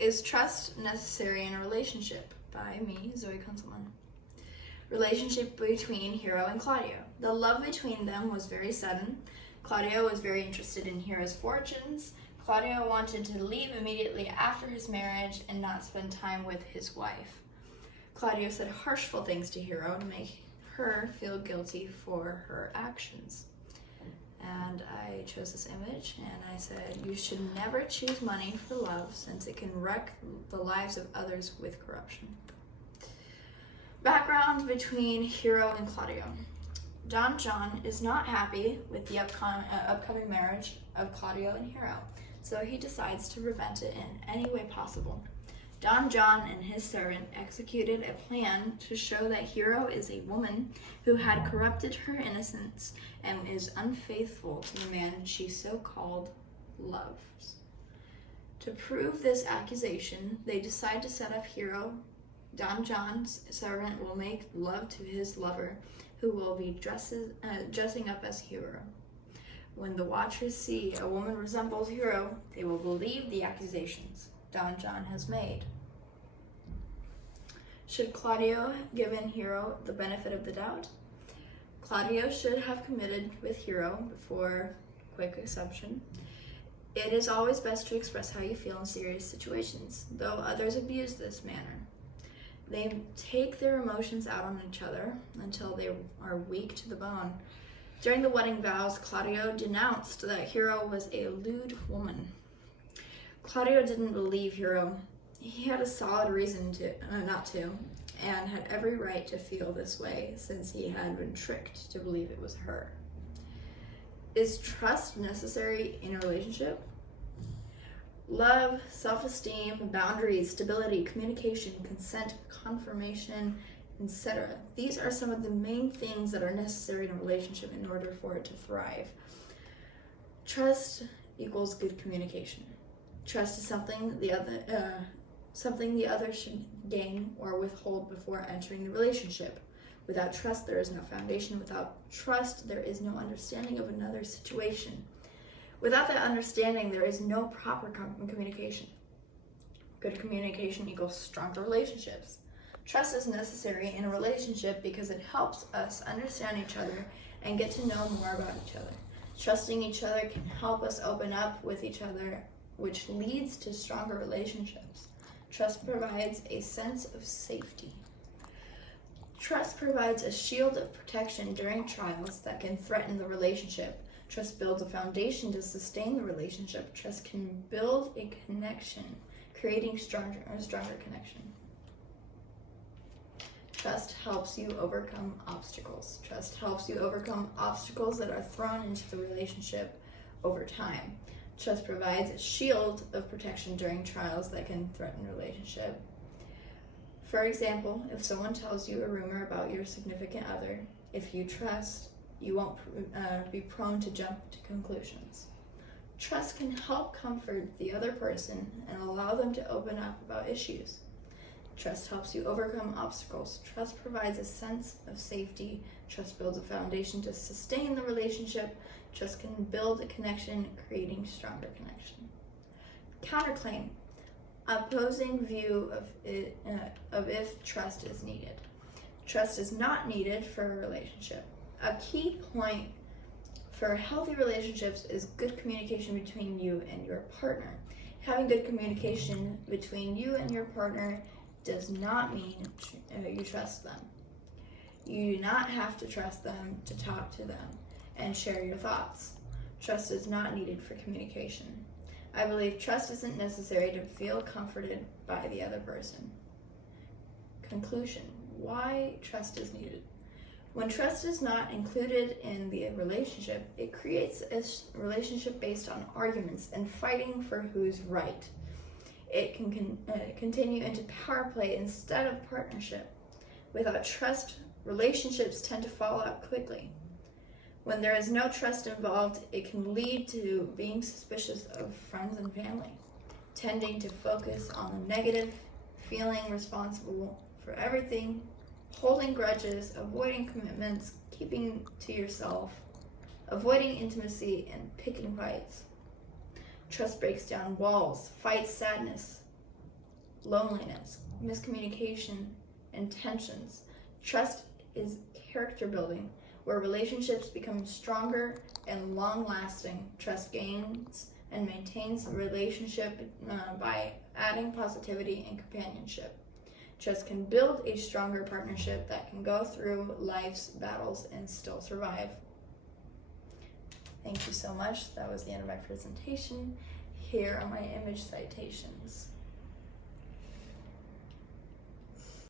Is trust necessary in a relationship? By me, Zoe Kunzelman. Relationship between Hero and Claudio. The love between them was very sudden. Claudio was very interested in Hero's fortunes. Claudio wanted to leave immediately after his marriage and not spend time with his wife. Claudio said harshful things to Hero to make her feel guilty for her actions. And I chose this image and I said, you should never choose money for love since it can wreck the lives of others with corruption. Background between Hero and Claudio. Don John is not happy with the upcoming marriage of Claudio and Hero, so he decides to prevent it in any way possible. Don John and his servant executed a plan to show that Hero is a woman who had corrupted her innocence and is unfaithful to the man she so-called loves. To prove this accusation, they decide to set up Hero. Don John's servant will make love to his lover, who will be dressing up as Hero. When the watchers see a woman resembles Hero, they will believe the accusations Don John has made. Should Claudio given Hero the benefit of the doubt? Claudio should have committed with Hero before quick assumption. It is always best to express how you feel in serious situations, though others abuse this manner. They take their emotions out on each other until they are weak to the bone. During the wedding vows, Claudio denounced that Hero was a lewd woman. Claudio didn't believe Hero. He had a solid reason not to, and had every right to feel this way since he had been tricked to believe it was her. Is trust necessary in a relationship? Love, self-esteem, boundaries, stability, communication, consent, confirmation, etc. These are some of the main things that are necessary in a relationship in order for it to thrive. Trust equals good communication. Trust is something the other should gain or withhold before entering the relationship. Without trust, there is no foundation. Without trust, there is no understanding of another situation. Without that understanding, there is no proper communication. Good communication equals stronger relationships. Trust is necessary in a relationship because it helps us understand each other and get to know more about each other. Trusting each other can help us open up with each other, which leads to stronger relationships. Trust provides a sense of safety. Trust provides a shield of protection during trials that can threaten the relationship. Trust builds a foundation to sustain the relationship. Trust can build a connection, creating a stronger connection. Trust helps you overcome obstacles. Trust helps you overcome obstacles that are thrown into the relationship over time. Trust provides a shield of protection during trials that can threaten a relationship. For example, if someone tells you a rumor about your significant other, if you trust, you won't be prone to jump to conclusions. Trust can help comfort the other person and allow them to open up about issues. Trust helps you overcome obstacles. Trust provides a sense of safety. Trust builds a foundation to sustain the relationship. Trust can build a connection, creating stronger connection. Counterclaim. Opposing view of if trust is needed. Trust is not needed for a relationship. A key point for healthy relationships is good communication between you and your partner. Having good communication between you and your partner does not mean you trust them. You do not have to trust them to talk to them and share your thoughts. Trust is not needed for communication. I believe trust isn't necessary to feel comforted by the other person. Conclusion. Why trust is needed. When trust is not included in the relationship, it creates a relationship based on arguments and fighting for who's right. It can continue into power play instead of partnership. Without trust, relationships tend to fall out quickly. When there is no trust involved, it can lead to being suspicious of friends and family, tending to focus on the negative, feeling responsible for everything, holding grudges, avoiding commitments, keeping to yourself, avoiding intimacy, and picking fights. Trust breaks down walls, fights sadness, loneliness, miscommunication, and tensions. Trust is character building, where relationships become stronger and long-lasting. Trust gains and maintains the relationship by adding positivity and companionship. Trust can build a stronger partnership that can go through life's battles and still survive. Thank you so much. That was the end of my presentation. Here are my image citations.